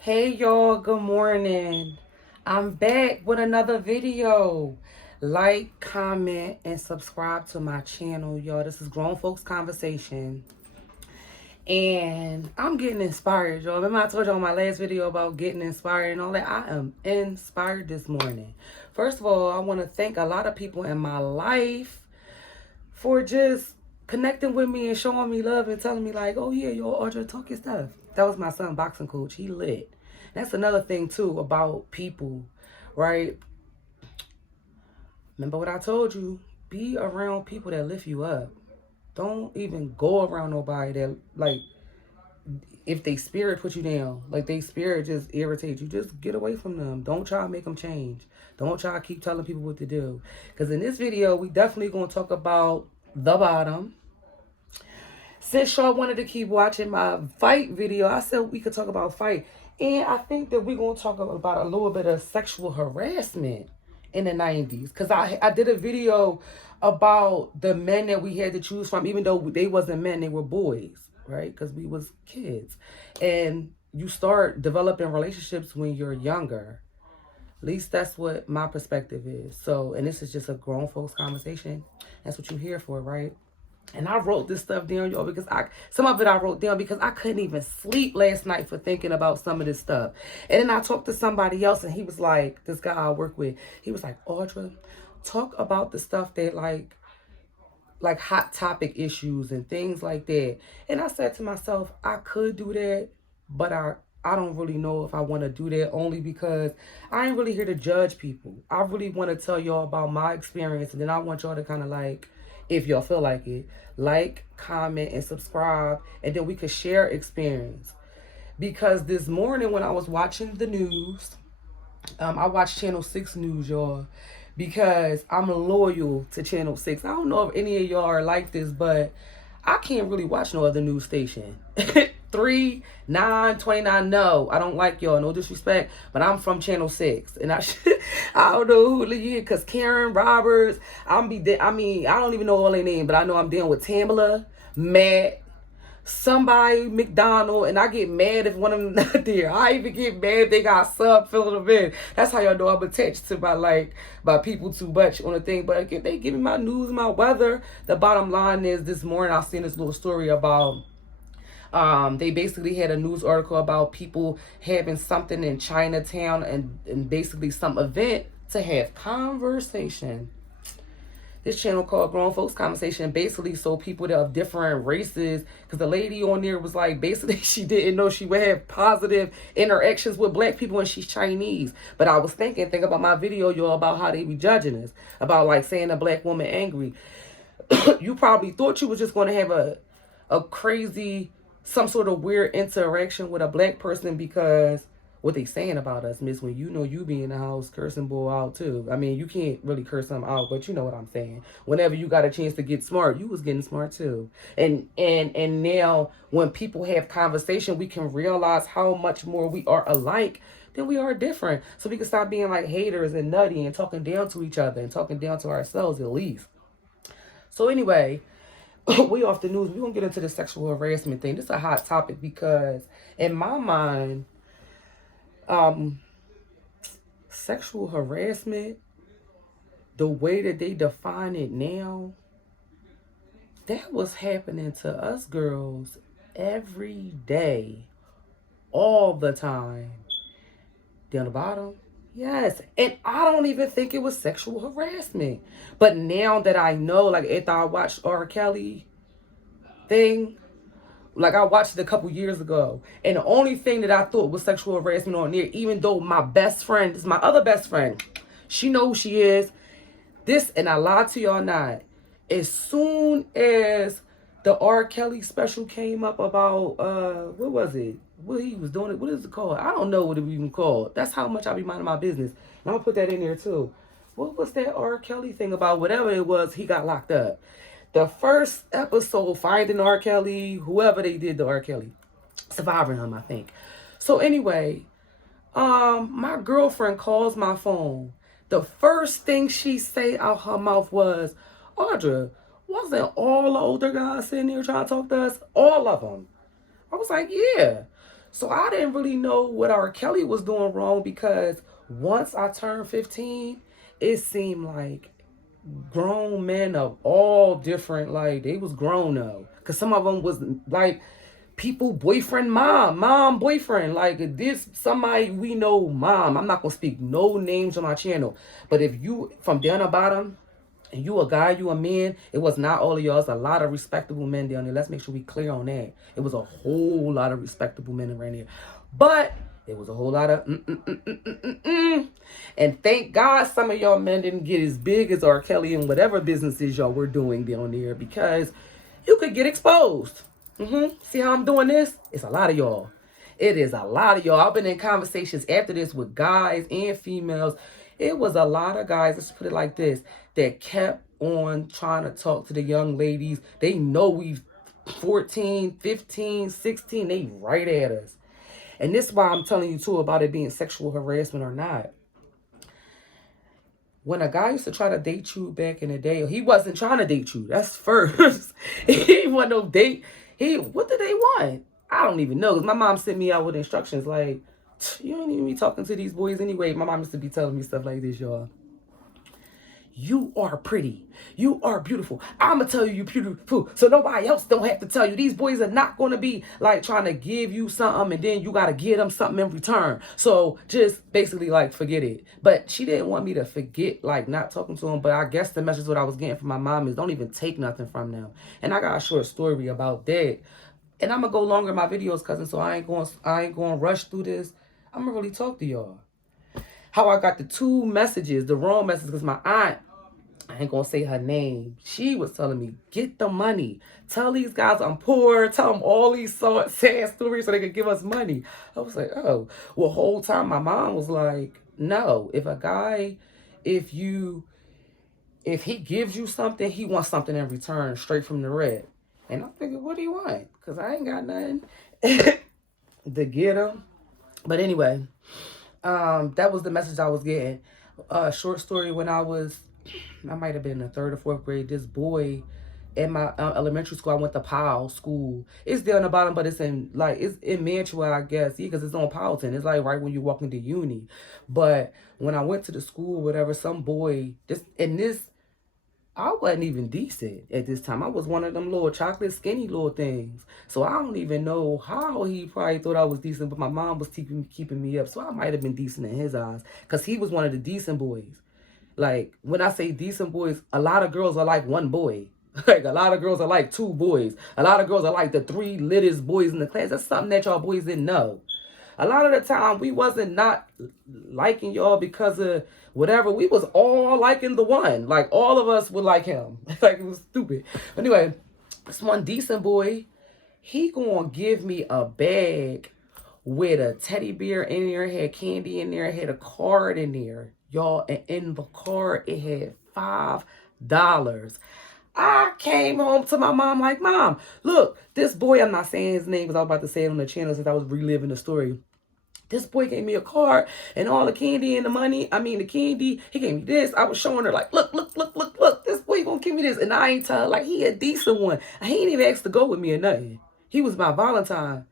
Hey y'all, good morning. I'm back with another video. Like, comment, and subscribe to my channel, y'all. This is Grown Folks Conversation. And I'm getting inspired, y'all. Remember I told y'all in my last video about getting inspired and all that? I am inspired this morning. First of all, I want to thank a lot of people in my life for just connecting with me and showing me love and telling me like, oh yeah, yo, Audra, talk your stuff. That was my son, boxing coach. He lit. That's another thing too about people, right? Remember what I told you? Be around people that lift you up. Don't even go around nobody that like if they spirit put you down, like they spirit just irritates you. Just get away from them. Don't try to make them change. Don't try to keep telling people what to do. Because in this video, we definitely gonna talk about the bottom. Since y'all wanted to keep watching my fight video, I said we could talk about fight. And I think that we're going to talk about a little bit of sexual harassment in the 90s. Because I did a video about the men that we had to choose from, even though they wasn't men, they were boys, right? Because we was kids. And you start developing relationships when you're younger. At least that's what my perspective is. So, and this is just a grown folks conversation. That's what you're here for, right? And I wrote this stuff down, y'all, because some of it I wrote down because I couldn't even sleep last night for thinking about some of this stuff. And then I talked to somebody else and he was like, this guy I work with, he was like, Audra, talk about the stuff that like hot topic issues and things like that. And I said to myself, I could do that, but I don't really know if I want to do that only because I ain't really here to judge people. I really want to tell y'all about my experience and then I want y'all to kind of like, if y'all feel like, comment, and subscribe, and then we could share experience. Because this morning when I was watching the news, I watched Channel 6 News, y'all, because I'm loyal to Channel 6. I don't know if any of y'all are like this, but I can't really watch no other news station. 3, 9, 29, no, I don't like y'all, no disrespect, but I'm from Channel 6, and I don't know who it is, because Karen Roberts, I don't even know all their names, but I know I'm dealing with Tamala, Matt, somebody, McDonald, and I get mad if one of them not there. I even get mad if they got sub filling them in. That's how y'all know I'm attached to my people too much on the thing. But if they give me my news, my weather, the bottom line is this morning I seen this little story about they basically had a news article about people having something in Chinatown and basically some event to have conversation. This channel called Grown Folks Conversation, basically so people that of different races, because the lady on there was like, basically she didn't know she would have positive interactions with black people and she's Chinese. But I was think about my video, y'all, about how they be judging us, about like saying a black woman angry. You probably thought you was just going to have a crazy, some sort of weird interaction with a black person because what they saying about us, miss, when you know you be in the house cursing bull out too. I mean, you can't really curse them out, but you know what I'm saying. Whenever you got a chance to get smart, you was getting smart too. And now when people have conversation, we can realize how much more we are alike than we are different. So we can stop being like haters and nutty and talking down to each other and talking down to ourselves at least. So anyway, we off the news. We're going to get into the sexual harassment thing. This is a hot topic because in my mind, sexual harassment, the way that they define it now, that was happening to us girls every day, all the time. Down the bottom, yes. And I don't even think it was sexual harassment. But now that I know, like after I watched R. Kelly thing, like I watched it a couple years ago, and the only thing that I thought was sexual harassment on there, even though my best friend is my other best friend, she know who she is. This, and I lied to y'all not. As soon as the R. Kelly special came up about what was it? What he was doing? What is it called? I don't know what it even called. That's how much I be minding my business. And I'm gonna put that in there too. What was that R. Kelly thing about? Whatever it was, he got locked up. The first episode, Finding R. Kelly, whoever they did to R. Kelly, surviving him, I think. So anyway, my girlfriend calls my phone. The first thing she say out her mouth was, Audra, wasn't all the older guys sitting there trying to talk to us? All of them. I was like, yeah. So I didn't really know what R. Kelly was doing wrong, because once I turned 15, it seemed like grown men of all different, like, they was grown though. Because some of them was like people boyfriend, mom boyfriend, like this somebody we know mom. I'm not gonna speak no names on my channel, but if you from down the bottom and you a guy, you a man, it was not all of y'all. It's a lot of respectable men down there. Let's make sure we clear on that. It was a whole lot of respectable men around here, but it was a whole lot of and thank God some of y'all men didn't get as big as R. Kelly and whatever businesses y'all were doing down there, because you could get exposed. See how I'm doing this? It's a lot of y'all. It is a lot of y'all. I've been in conversations after this with guys and females. It was a lot of guys, let's put it like this, that kept on trying to talk to the young ladies. They know we 14, 15, 16. They right at us. And this is why I'm telling you too about it being sexual harassment or not. When a guy used to try to date you back in the day, he wasn't trying to date you. That's first. He wasn't no date. What did they want? I don't even know. Because my mom sent me out with instructions like, you don't even be talking to these boys anyway. My mom used to be telling me stuff like this, y'all. You are pretty. You are beautiful. I'm going to tell you you're beautiful, so nobody else don't have to tell you. These boys are not going to be like trying to give you something and then you got to give them something in return. So just basically like forget it. But she didn't want me to forget like not talking to them. But I guess the message what I was getting from my mom is don't even take nothing from them. And I got a short story about that. And I'm going to go longer in my videos, cousin, so I ain't going to rush through this. I'm going to really talk to y'all. How I got the two messages, the wrong messages, because my aunt, I ain't gonna say her name, she was telling me, get the money. Tell these guys I'm poor. Tell them all these sad stories so they could give us money. I was like, oh. Well, whole time my mom was like, no. If a guy, if he gives you something, he wants something in return straight from the red. And I'm thinking, what do you want? Because I ain't got nothing to get him. But anyway, that was the message I was getting. Short story, when I might have been in the 3rd or 4th grade, this boy in my elementary school, I went to Powell School. It's there on the bottom, but it's in Mantua, I guess. Yeah, because it's on Powellton. It's like right when you walk into uni. But when I went to the school, whatever, some boy, I wasn't even decent at this time. I was one of them little chocolate skinny little things. So I don't even know how he probably thought I was decent, but my mom was keeping me up. So I might have been decent in his eyes, because he was one of the decent boys. Like, when I say decent boys, a lot of girls are like one boy. Like, a lot of girls are like two boys. A lot of girls are like the 3 littest boys in the class. That's something that y'all boys didn't know. A lot of the time, we wasn't not liking y'all because of whatever. We was all liking the one. Like, all of us would like him. Like, it was stupid. Anyway, this one decent boy, he gonna give me a bag with a teddy bear in there, had candy in there, had a card in there. Y'all, and in the card, it had $5. I came home to my mom like, Mom, look, this boy, I'm not saying his name because I was about to say it on the channel since I was reliving the story. This boy gave me a card and all the candy and the money. I mean, the candy, he gave me this. I was showing her like, look, this boy gonna give me this. And I ain't tell her, like, he a decent one. He ain't even asked to go with me or nothing. He was my Valentine.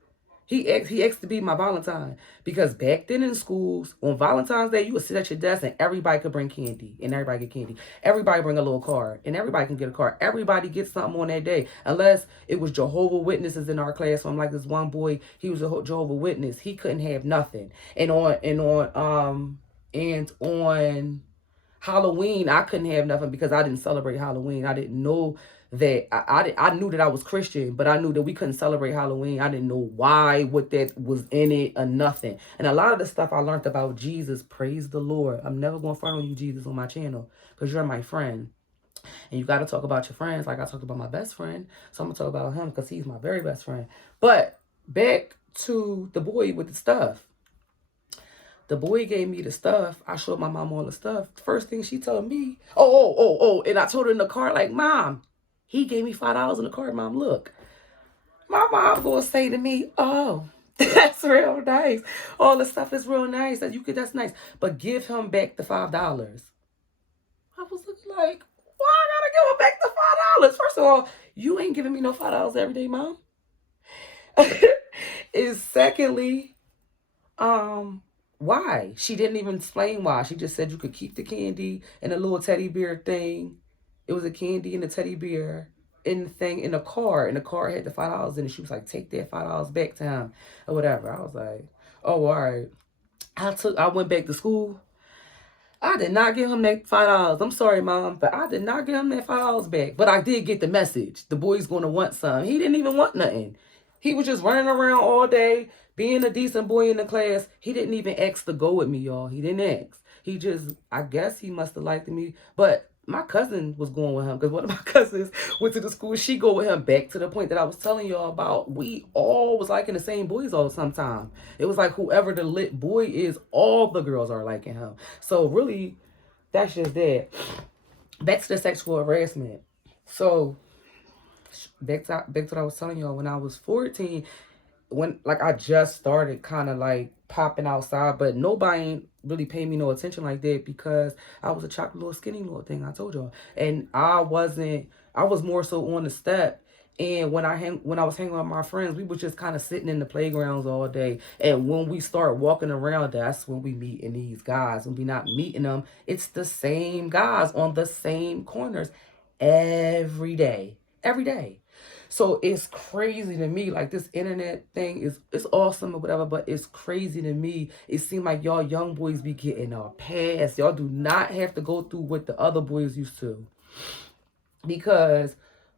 He asked to be my Valentine, because back then in schools, on Valentine's Day, you would sit at your desk and everybody could bring candy, and everybody get candy. Everybody bring a little card, and everybody can get a card. Everybody gets something on that day, unless it was Jehovah Witnesses in our class. So I'm like, this one boy, he was a Jehovah Witness. He couldn't have nothing. And on Halloween, I couldn't have nothing because I didn't celebrate Halloween. I didn't know that I knew that I was Christian, but I knew that we couldn't celebrate Halloween. I didn't know why, what that was in it, or nothing. And a lot of the stuff I learned about Jesus, praise the Lord. I'm never going to front on you, Jesus, on my channel, because you're my friend. And you got to talk about your friends like I talked about my best friend. So I'm going to talk about him because he's my very best friend. But back to the boy with the stuff. The boy gave me the stuff. I showed my mom all the stuff. The first thing she told me, and I told her in the car, like, Mom, he gave me $5 in the card, Mom, look. My mom gonna say to me, oh, that's real nice. All the stuff is real nice. That's nice. But give him back the $5. I was looking like, why I gotta give him back the $5? First of all, you ain't giving me no $5 every day, Mom. is secondly, why? She didn't even explain why. She just said you could keep the candy and the little teddy bear thing. It was a candy and a teddy bear in the thing in the car, and the car had the $5 in it. She was like, take that $5 back to him or whatever. I was like, oh, all right. I went back to school. I did not give him that $5. I'm sorry, Mom, but I did not give him that $5 back. But I did get the message. The boy's gonna want some. He didn't even want nothing. He was just running around all day, being a decent boy in the class. He didn't even ask to go with me, y'all. He didn't ask. He just, I guess he must have liked me. But my cousin was going with him because one of my cousins went to the school. She go with him back to the point that I was telling y'all about. We all was liking the same boys all the time. It was like whoever the lit boy is, all the girls are liking him. So really, that's just that. Back to the sexual harassment. So back to what I was telling y'all. When I was 14, when like I just started kind of like popping outside, but nobody ain't really paid me no attention like that because I was a chocolate little skinny little thing, I told y'all. And I was more so on the step. And when I was hanging with my friends, we were just kind of sitting in the playgrounds all day. And when we start walking around, that's when we meeting these guys. When we not meeting them, it's the same guys on the same corners every day. Every day. So it's crazy to me, like this internet thing it's awesome or whatever, but it's crazy to me. It seems like y'all young boys be getting a pass. Y'all do not have to go through what the other boys used to. Because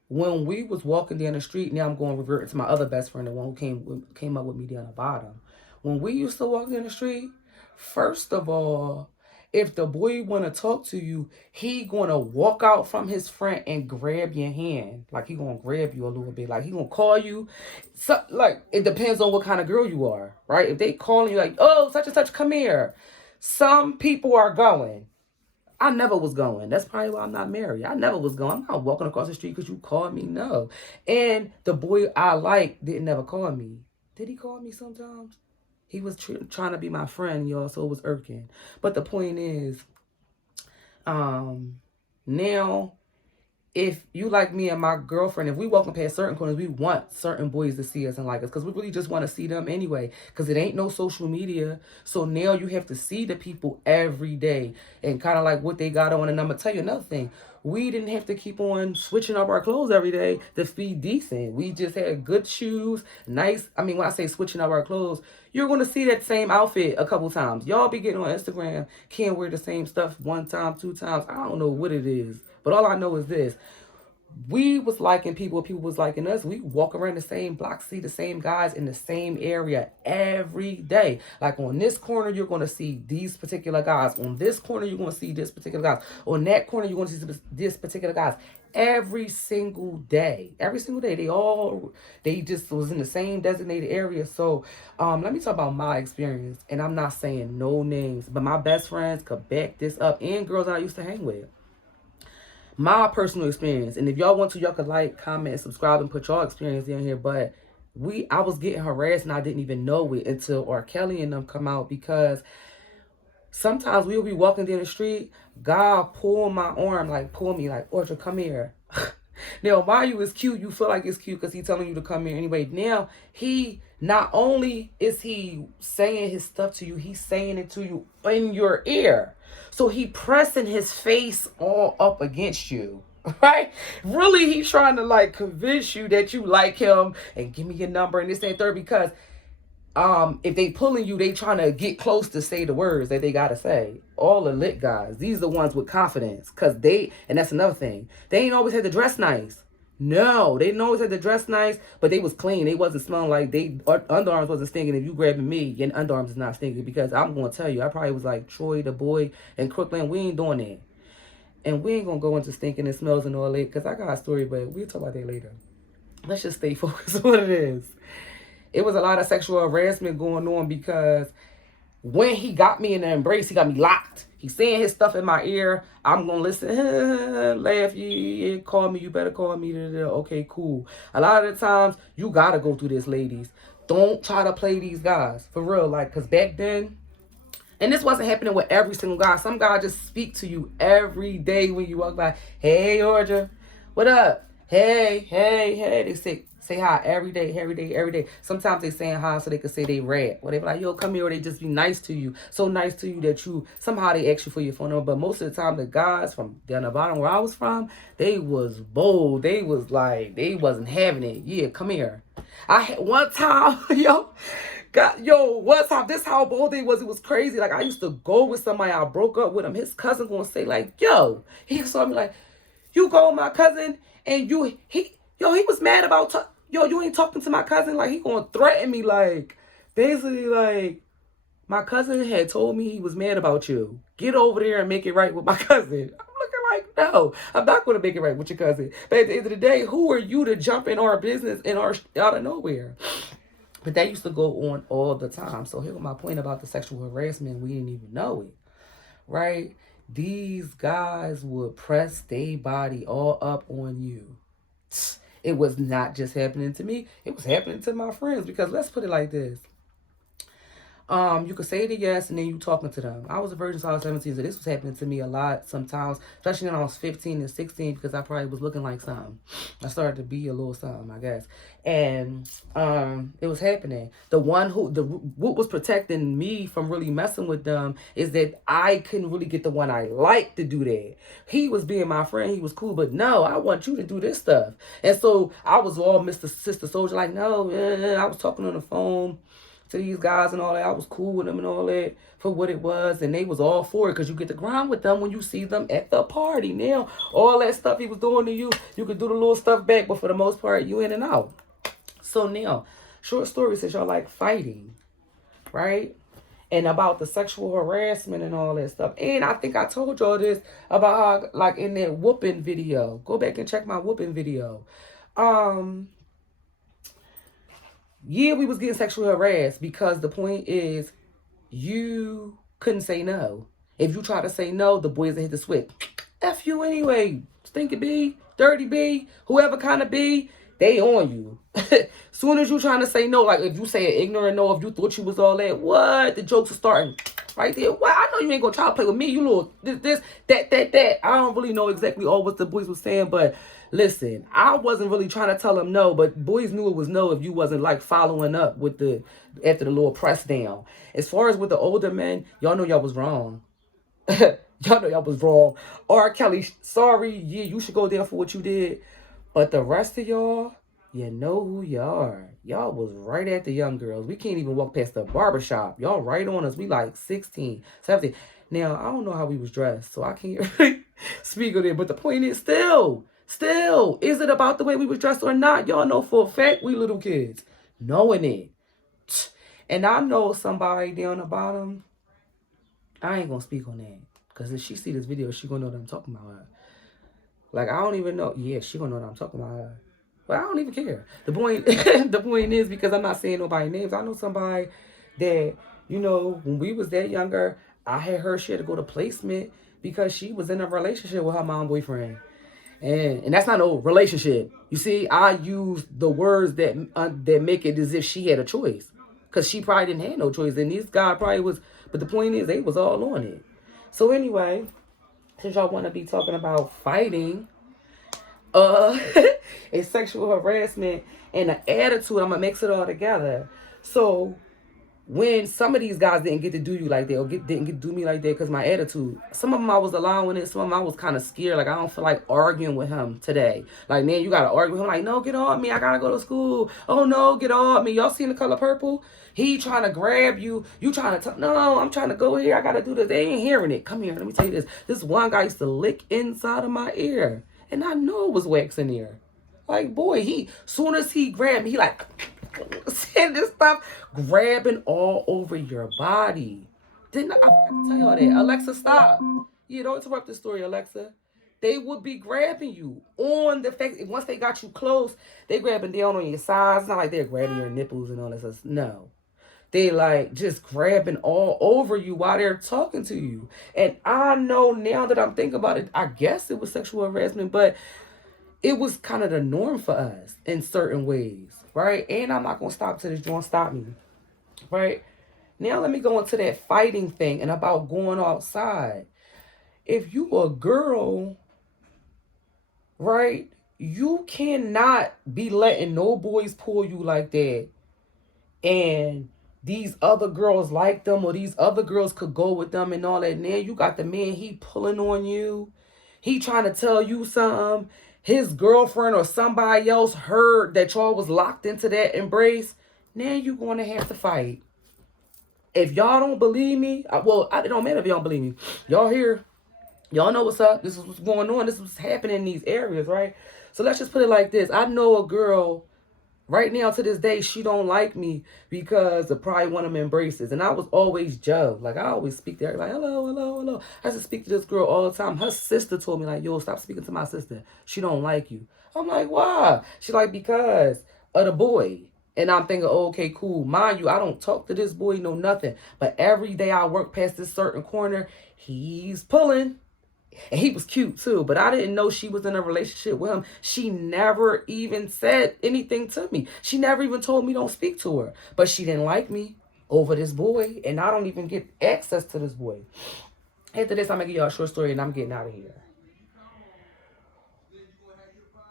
when we was walking down the street, now I'm going to revert to my other best friend, the one who came up with me down the bottom. When we used to walk down the street, first of all, if the boy want to talk to you, he going to walk out from his friend and grab your hand. Like, he going to grab you a little bit. Like, he going to call you. So, like, it depends on what kind of girl you are, right? If they calling you like, oh, such and such, come here. Some people are going. I never was going. That's probably why I'm not married. I never was going. I'm not walking across the street because you called me. No. And the boy I like didn't never call me. Did he call me sometimes? He was trying to be my friend, y'all, so it was irking. But the point is, now, if you like me and my girlfriend, if we walking past certain corners, we want certain boys to see us and like us because we really just want to see them anyway because it ain't no social media. So now you have to see the people every day and kind of like what they got on. And I'm going to tell you another thing. We didn't have to keep on switching up our clothes every day to be decent. We just had good shoes, nice. I mean, when I say switching up our clothes, you're going to see that same outfit a couple times. Y'all be getting on Instagram, can't wear the same stuff one time, two times. I don't know what it is. But all I know is this. We was liking people was liking us. We walk around the same block, see the same guys in the same area every day. Like on this corner, you're going to see these particular guys. On this corner, you're going to see this particular guys. On that corner, you're going to see this particular guys. Every single day. Every single day. They just was in the same designated area. So let me talk about my experience. And I'm not saying no names, but my best friends could back this up. And girls that I used to hang with. My personal experience, and if y'all want to, y'all could like, comment, subscribe, and put y'all experience in here. But I was getting harassed and I didn't even know it until R. Kelly and them come out, because sometimes we'll be walking down the street, God pull my arm, like pull me, like, Audra, come here. Now, while you is cute, you feel like it's cute because he's telling you to come here anyway. Now, he, not only is he saying his stuff to you, he's saying it to you in your ear. So he pressing his face all up against you, right? Really, he's trying to like convince you that you like him and give me your number and this and third, because if they pulling you, they trying to get close to say the words that they gotta say. All the lit guys, these are the ones with confidence, because and that's another thing, they ain't always had to dress nice. No, they didn't always have to dress nice, but they was clean. They wasn't smelling like underarms wasn't stinking. If you grabbing me, your underarms is not stinking, because I'm going to tell you, I probably was like Troy, the boy, and Crooklyn. We ain't doing that. And we ain't going to go into stinking and smells and all that, because I got a story, but we'll talk about that later. Let's just stay focused on what it is. It was a lot of sexual harassment going on, because when he got me in the embrace, he got me locked. He's saying his stuff in my ear. I'm going to listen, laugh, yeah, call me, you better call me. Okay, cool. A lot of the times, you got to go through this, ladies. Don't try to play these guys, for real. Like, because back then, and this wasn't happening with every single guy. Some guys just speak to you every day when you walk by. Hey, Georgia, what up? Hey. They Say hi every day, every day, every day. Sometimes they saying hi so they can say they rad. Or they be like, yo, come here, or they just be nice to you. So nice to you that you, somehow they ask you for your phone number. But most of the time, the guys from down the bottom where I was from, they was bold. They was like, they wasn't having it. Yeah, come here. I had one time, one time, this how bold they was. It was crazy. Like, I used to go with somebody, I broke up with him. His cousin gonna say, like, yo, he saw me like, you go with my cousin, and he was mad about, you ain't talking to my cousin. Like, he gonna threaten me, like, basically, like, my cousin had told me he was mad about you. Get over there and make it right with my cousin. I'm looking like, no, I'm not gonna make it right with your cousin. But at the end of the day, who are you to jump in our business and our out of nowhere? But that used to go on all the time. So here was my point about the sexual harassment. We didn't even know it, right? These guys would press their body all up on you. It was not just happening to me. It was happening to my friends. Because let's put it like this. You could say the yes and then you talking to them. I was a virgin so I was 17, so this was happening to me a lot sometimes, especially when I was 15 and 16 because I probably was looking like something. I started to be a little something, I guess. And it was happening. What was protecting me from really messing with them is that I couldn't really get the one I liked to do that. He was being my friend, he was cool, but no, I want you to do this stuff. And so I was all Mr. Sister Soldier, like, no, I was talking on the phone to these guys and all that. I was cool with them and all that for what it was. And they was all for it because you get to grind with them when you see them at the party. Now, all that stuff he was doing to you, you could do the little stuff back. But for the most part, you in and out. So now, short story since y'all like fighting, right? And about the sexual harassment and all that stuff. And I think I told y'all this about how, like in that whooping video. Go back and check my whooping video. Yeah, we was getting sexually harassed because the point is you couldn't say no. If you try to say no, the boys that hit the switch. F you anyway. Stinky B, dirty B, whoever kind of B, they on you. Soon as you trying to say no, like if you say an ignorant no, if you thought you was all that, what? The jokes are starting right there. Well, I know you ain't gonna try to play with me. You little that. I don't really know exactly all what the boys was saying, but listen, I wasn't really trying to tell them no, but boys knew it was no if you wasn't like following up with after the little press down. As far as with the older men, y'all know y'all was wrong. Y'all know y'all was wrong. R. Kelly, sorry, yeah, you should go down for what you did. But the rest of y'all, you know who y'all are. Y'all was right at the young girls. We can't even walk past the barbershop. Y'all right on us. We like 16, 17. Now, I don't know how we was dressed, so I can't really speak on it. But the point is still, is it about the way we was dressed or not? Y'all know for a fact we little kids. Knowing it. And I know somebody down the bottom. I ain't gonna speak on that. Because if she see this video, she gonna know that I'm talking about her. Like, I don't even know. Yeah, she gonna know that I'm talking about her. But I don't even care. The point the point is, because I'm not saying nobody's names, I know somebody that, when we was that younger, I had her she had to go to placement because she was in a relationship with her mom boyfriend. And that's not no relationship. You see, I use the words that make it as if she had a choice. Because she probably didn't have no choice. And this guy probably was, but the point is, they was all on it. So anyway, since y'all want to be talking about fighting, and sexual harassment and an attitude, I'm going to mix it all together. So when some of these guys didn't get to do you like that or didn't get to do me like that because my attitude, some of them I was allowing it, some of them I was kind of scared. Like, I don't feel like arguing with him today. Like, man, you got to argue with him. Like, no, get off me. I got to go to school. Oh, no, get off me. Y'all seen The Color Purple? He trying to grab you. You trying to, no, I'm trying to go here. I got to do this. They ain't hearing it. Come here. Let me tell you this. This one guy used to lick inside of my ear. And I know it was wax in there. Like, boy, soon as he grabbed me, he like, saying this stuff, grabbing all over your body. I forgot to tell y'all that. Alexa, stop. Yeah, don't interrupt the story, Alexa. They would be grabbing you on the fact, once they got you close, they grabbing down on your sides. It's not like they're grabbing your nipples and all that stuff. No. They like just grabbing all over you while they're talking to you. And I know now that I'm thinking about it, I guess it was sexual harassment, but it was kind of the norm for us in certain ways, right? And I'm not going to stop till this joint stop me, right? Now let me go into that fighting thing and about going outside. If you a girl, right, You cannot be letting no boys pull you like that. And these other girls like them, or these other girls could go with them and all that. Now you got the man, he pulling on you. He trying to tell you something. His girlfriend or somebody else heard that y'all was locked into that embrace. Now you going to have to fight. If y'all don't believe me, well, it don't matter if y'all don't believe me. Y'all here. Y'all know what's up. This is what's going on. This is what's happening in these areas, right? So let's just put it like this. I know a girl right now to this day, she don't like me because of probably one of them embraces. And I was always Joe. Like, I always speak to her, like, hello, hello, hello. I used to speak to this girl all the time. Her sister told me, like, yo, stop speaking to my sister. She don't like you. I'm like, why? She like, because of the boy. And I'm thinking, oh, okay, cool. Mind you, I don't talk to this boy, no nothing. But every day I work past this certain corner, he's pulling. And he was cute too, but I didn't know she was in a relationship with him. She never even said anything to me. She never even told me don't speak to her. But she didn't like me over this boy, and I don't even get access to this boy. After this, I'm going to give y'all a short story, and I'm getting out of here.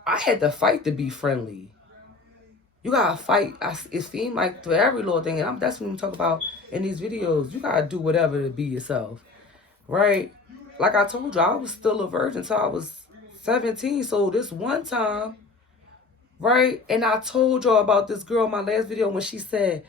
I had to fight to be friendly. You got to fight. It seemed like to every little thing, and that's what we talk about in these videos. You got to do whatever to be yourself. Right? Like I told you, I was still a virgin until I was 17. So this one time, right? And I told y'all about this girl in my last video when she said,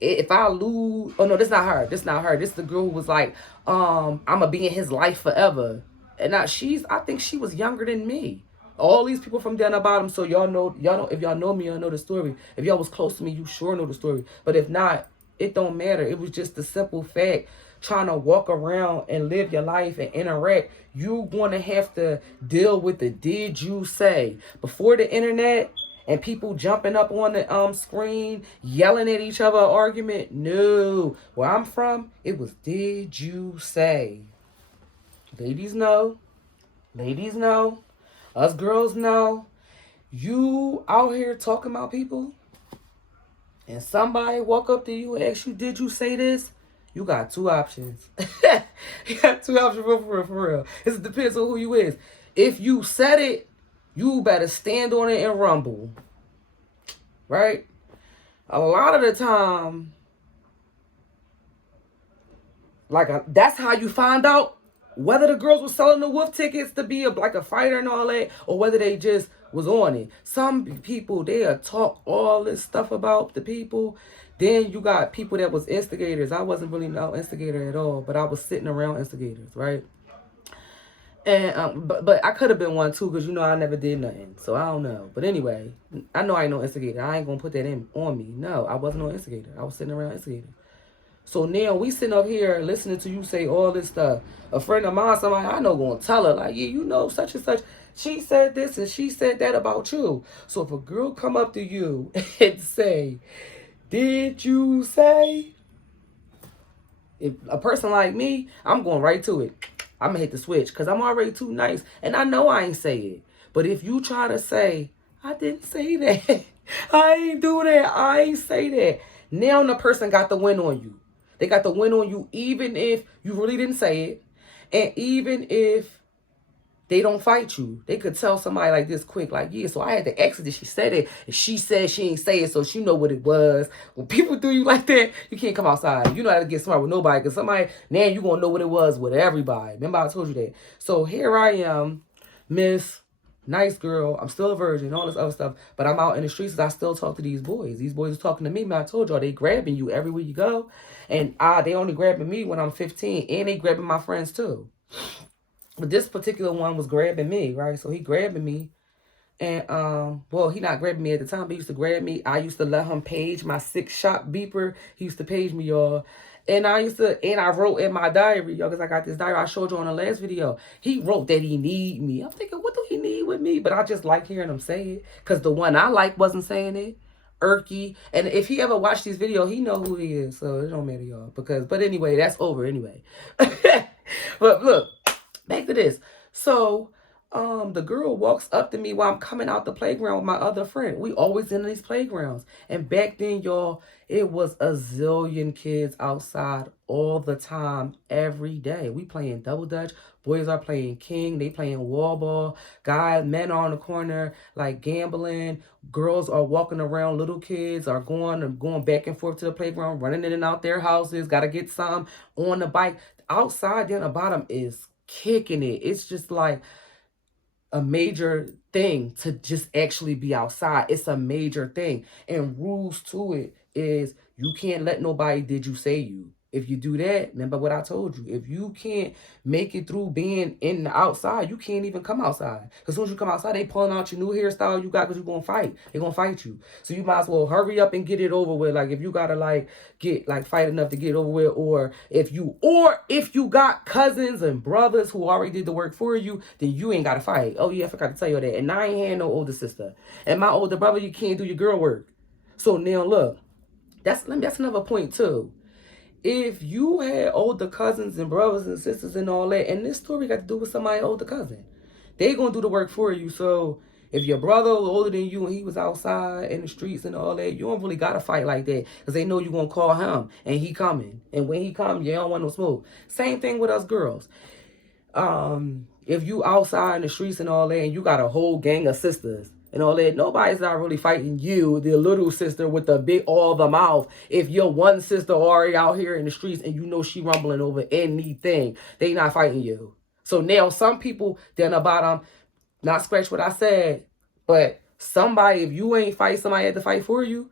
if I lose, oh no, this not her. This not her. This the girl who was like, I'ma be in his life forever. And I think she was younger than me. All these people from down the bottom, so y'all know, if y'all know me, y'all know the story. If y'all was close to me, you sure know the story. But if not, it don't matter. It was just the simple fact, trying to walk around and live your life and interact, you gonna have to deal with the did you say. Before the internet and people jumping up on the screen, yelling at each other, argument, no. Where I'm from, it was did you say. Ladies know. Ladies know. Us girls know. You out here talking about people, and somebody walk up to you and ask you, did you say this? You got two options. You got two options for real, for real. It depends on who you is. If you said it, you better stand on it and rumble. Right? A lot of the time, that's how you find out whether the girls were selling the wolf tickets to be like a fighter and all that, or whether they just was on it. Some people, they'll talk all this stuff about the people. Then you got people that was instigators. I wasn't really no instigator at all, but I was sitting around instigators, right? And but I could have been one too, because you know I never did nothing, so I don't know. But anyway, I know I ain't no instigator. I ain't gonna put that on me. No, I wasn't no instigator. I was sitting around instigators. So now we sitting up here listening to you say all this stuff. A friend of mine, somebody I know, gonna tell her like, yeah, you know, such and such. She said this and she said that about you. So if a girl come up to you and say, did you say? If a person like me, I'm going right to it. I'm going to hit the switch because I'm already too nice. And I know I ain't say it. But if you try to say, I didn't say that. I ain't do that. I ain't say that. Now the person got the win on you. They got the win on you even if you really didn't say it. And even if they don't fight you. They could tell somebody like this quick, like, yeah, so I had to exit it. She said it, and she said she ain't say it, so she know what it was. When people do you like that, you can't come outside. You know how to get smart with nobody, because somebody, now you going to know what it was with everybody. Remember I told you that. So here I am, Miss Nice Girl. I'm still a virgin, all this other stuff, but I'm out in the streets, and I still talk to these boys. These boys are talking to me, but I told y'all, they grabbing you everywhere you go, and they only grabbing me when I'm 15, and they grabbing my friends too. But this particular one was grabbing me, right? So he grabbing me. And, well, he not grabbing me at the time, but he used to grab me. I used to let him page my 6-shot beeper. He used to page me, y'all. And I wrote in my diary, y'all, because I got this diary I showed you on the last video. He wrote that he need me. I'm thinking, what do he need with me? But I just like hearing him say it. Because the one I like wasn't saying it. Erky. And if he ever watched these videos, he know who he is. So it don't matter, y'all. But anyway, that's over anyway. But look. Back to this. So, The girl walks up to me while I'm coming out the playground with my other friend. We always in these playgrounds. And back then, y'all, it was a zillion kids outside all the time, every day. We playing double dutch. Boys are playing king. They playing wall ball. Guys, men are on the corner, like gambling. Girls are walking around. Little kids are going back and forth to the playground, running in and out their houses. Got to get some on the bike. Outside, down the bottom is kicking it. It's just like a major thing to just actually be outside. It's a major thing. And rules to it is you can't let nobody did you say you. If you do that, remember what I told you. If you can't make it through being in the outside, you can't even come outside. Because as soon as you come outside, they pulling out your new hairstyle you got because you're going to fight. They're going to fight you. So you might as well hurry up and get it over with. Like if you got to fight enough to get it over with, or if you got cousins and brothers who already did the work for you, then you ain't got to fight. Oh yeah, I forgot to tell you that. And I ain't had no older sister. And my older brother, you can't do your girl work. So now look, that's another point too. If you had older cousins and brothers and sisters and all that, and this story got to do with somebody's older cousin, they gonna do the work for you. So if your brother was older than you and he was outside in the streets and all that, you don't really gotta fight like that because they know you gonna call him and he coming. And when he come, you don't want no smoke. Same thing with us girls. If you outside in the streets and all that, and you got a whole gang of sisters and all that, nobody's not really fighting you, the little sister with the big all the mouth. If your one sister already out here in the streets and you know she rumbling over anything, they not fighting you. So now some people down the bottom, not scratch what I said, but somebody, if you ain't fight, somebody had to fight for you.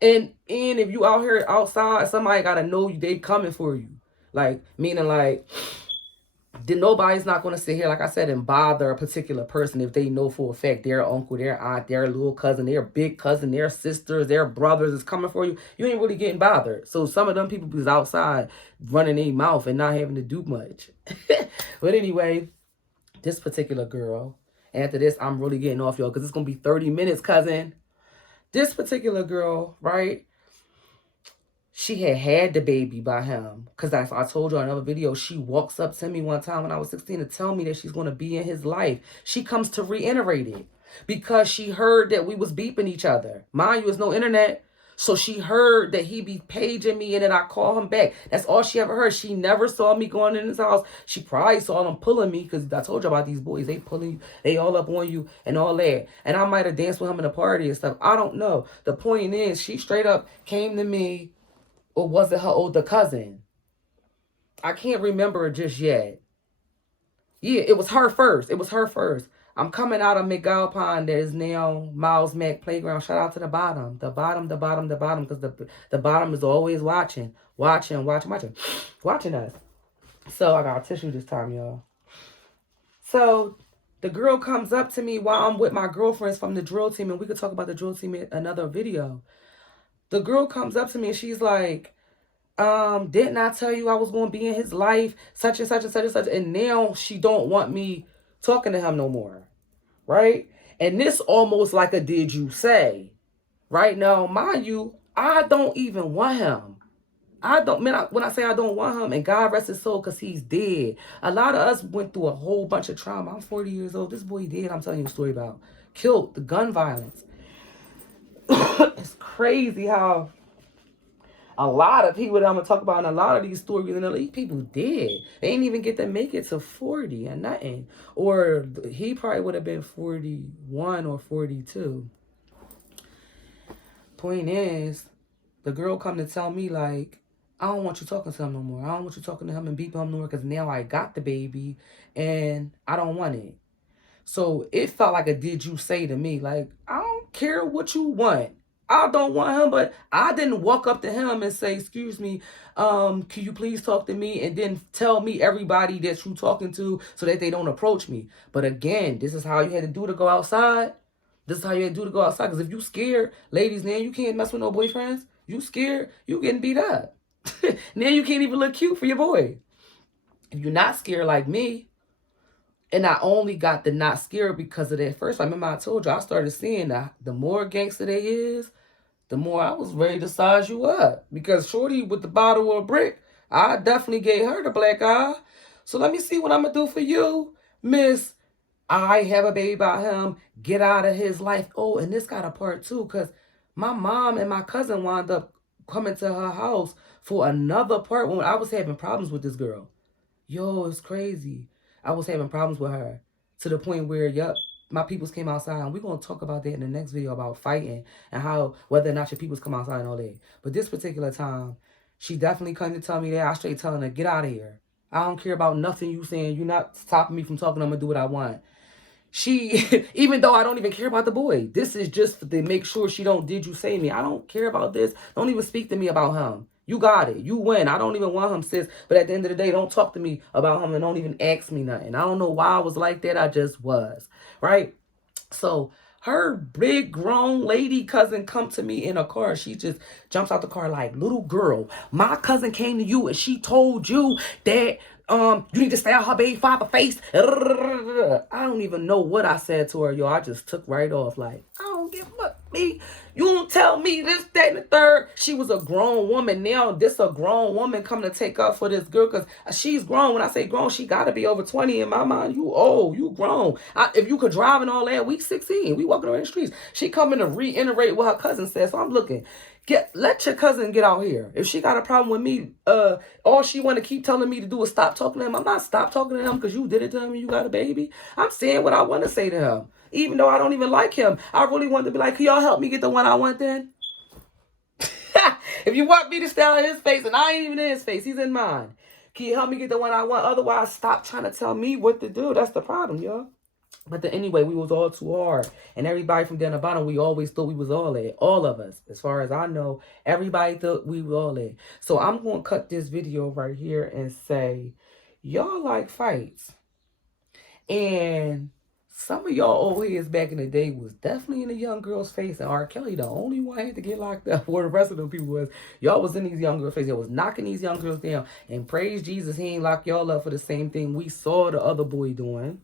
And if you out here outside, somebody gotta know they coming for you. Like, meaning like, then nobody's not going to sit here, like I said, and bother a particular person if they know for a fact their uncle, their aunt, their little cousin, their big cousin, their sisters, their brothers is coming for you. You ain't really getting bothered. So some of them people is outside running their mouth and not having to do much. But anyway, this particular girl, after this, I'm really getting off, y'all, because it's going to be 30 minutes, cousin. This particular girl, right? She had the baby by him. Because I told you in another video, she walks up to me one time when I was 16 to tell me that she's going to be in his life. She comes to reiterate it because she heard that we was beeping each other. Mind you, there's no internet. So she heard that he be paging me and then I call him back. That's all she ever heard. She never saw me going in his house. She probably saw them pulling me because I told you about these boys. They pulling you. They all up on you and all that. And I might have danced with him in a party and stuff. I don't know. The point is, she straight up came to me. Or was it her older cousin? I can't remember just yet. Yeah, it was her first. It was her first. I'm coming out of McAlpine. That is now Miles Mac Playground. Shout out to the bottom. The bottom. Because the bottom is always watching us. So I got a tissue this time, y'all. So the girl comes up to me while I'm with my girlfriends from the drill team. And we could talk about the drill team in another video. The girl comes up to me and she's like, didn't I tell you I was going to be in his life, such and such and such and such, and now she don't want me talking to him no more, right? And this almost like a did you say, right? Now, mind you, I don't even want him. When I say I don't want him, and God rest his soul because he's dead. A lot of us went through a whole bunch of trauma. I'm 40 years old. This boy dead, I'm telling you a story about. Killed, the gun violence. It's crazy how a lot of people that I'm going to talk about in a lot of these stories, and these people did. They didn't even get to make it to 40 or nothing. Or he probably would have been 41 or 42. Point is, the girl come to tell me, like, I don't want you talking to him no more. I don't want you talking to him and beeping him no more because now I got the baby and I don't want it. So it felt like a did you say to me, like, I don't care what you want. I don't want him, but I didn't walk up to him and say, excuse me, can you please talk to me? And then tell me everybody that you talking to so that they don't approach me. But again, this is how you had to do to go outside. This is how you had to do to go outside. Because if you scared, ladies, now you can't mess with no boyfriends. You scared, you getting beat up. Now you can't even look cute for your boy. If you're not scared like me, and I only got the not scared because of that first. I remember I told you, I started seeing that the more gangster they is, the more I was ready to size you up. Because Shorty with the bottle of brick, I definitely gave her the black eye. So let me see what I'm going to do for you, Miss I have a baby by him. Get out of his life. Oh, and this got a part too, because my mom and my cousin wound up coming to her house for another part when I was having problems with this girl. Yo, it's crazy. I was having problems with her to the point where, yup, my peoples came outside, and we're gonna talk about that in the next video about fighting and how whether or not your peoples come outside and all that. But this particular time, she definitely come to tell me that. I straight telling her, get out of here. I don't care about nothing you saying. You're not stopping me from talking. I'm gonna do what I want. She, even though I don't even care about the boy, this is just to make sure she don't did you say me. I don't care about this. Don't even speak to me about him. You got it. You win. I don't even want him, sis. But at the end of the day, don't talk to me about him and don't even ask me nothing. I don't know why I was like that. I just was. Right? So her big grown lady cousin come to me in a car. She just jumps out the car like, little girl, my cousin came to you and she told you that you need to stay out her baby father face. I don't even know what I said to her, yo. I just took right off like, I don't give a me. You don't tell me this, that, and the third. She was a grown woman. Now this a grown woman coming to take up for this girl because she's grown. When I say grown, she got to be over 20 in my mind. You old, you grown. If you could drive and all that, we 16. We walking around the streets. She coming to reiterate what her cousin said. So I'm looking. Let your cousin get out here. If she got a problem with me, all she want to keep telling me to do is stop talking to him. I'm not stop talking to him because you did it to him and you got a baby. I'm saying what I want to say to him. Even though I don't even like him. I really want to be like, can y'all help me get the one I want then? If you want me to stay out of his face, and I ain't even in his face, he's in mine. Can you help me get the one I want? Otherwise, stop trying to tell me what to do. That's the problem, y'all. But anyway, we was all too hard. And everybody from down the bottom, we always thought we was all that. All of us. As far as I know, everybody thought we were all that. So I'm going to cut this video right here and say, y'all like fights. And some of y'all old heads back in the day was definitely in the young girl's face. And R. Kelly, the only one had to get locked up. Where the rest of them people was, y'all was in these young girls' face. Y'all was knocking these young girls down. And praise Jesus, he ain't lock y'all up for the same thing we saw the other boy doing.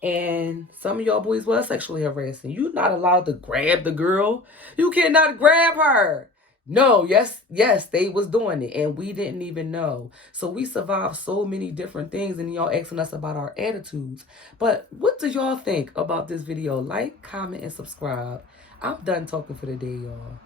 And some of y'all boys was sexually harassing. You're not allowed to grab the girl. You cannot grab her. No, yes, they was doing it. And we didn't even know. So we survived so many different things. And y'all asking us about our attitudes. But what do y'all think about this video? Like, comment, and subscribe. I'm done talking for the day, y'all.